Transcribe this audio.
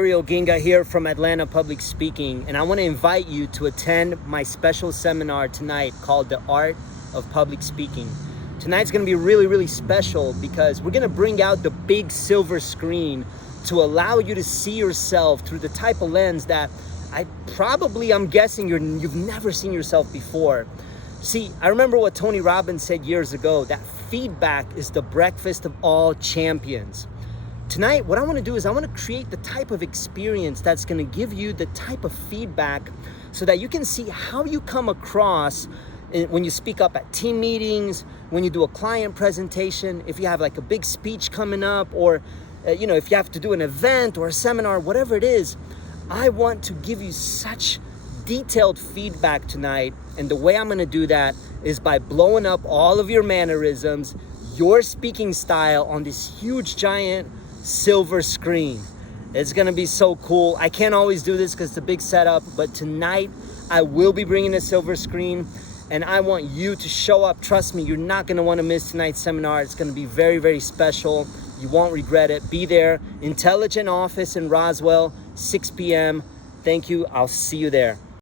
Ginga here from Atlanta Public Speaking, and I want to invite you to attend my special seminar tonight called The Art of Public Speaking. Tonight's going to be really special because we're going to bring out the big silver screen to allow you to see yourself through the type of lens that I'm guessing you've never seen yourself before. See, I remember what Tony Robbins said years ago, that feedback is the breakfast of all champions. Tonight, what I want to do is I want to create the type of experience that's going to give you the type of feedback so that you can see how you come across when you speak up at team meetings, when you do a client presentation, if you have like a big speech coming up, or if you have to do an event or a seminar, whatever it is. I want to give you such detailed feedback tonight, and the way I'm going to do that is by blowing up all of your mannerisms, your speaking style on this huge giant silver screen. It's gonna be so cool. I can't always do this because it's a big setup, but tonight I will be bringing a silver screen, and I want you to show up. Trust me, you're not gonna want to miss tonight's seminar. It's gonna be very special. You won't regret it. Be there. Intelligent Office in Roswell, 6 p.m. Thank you. I'll see you there.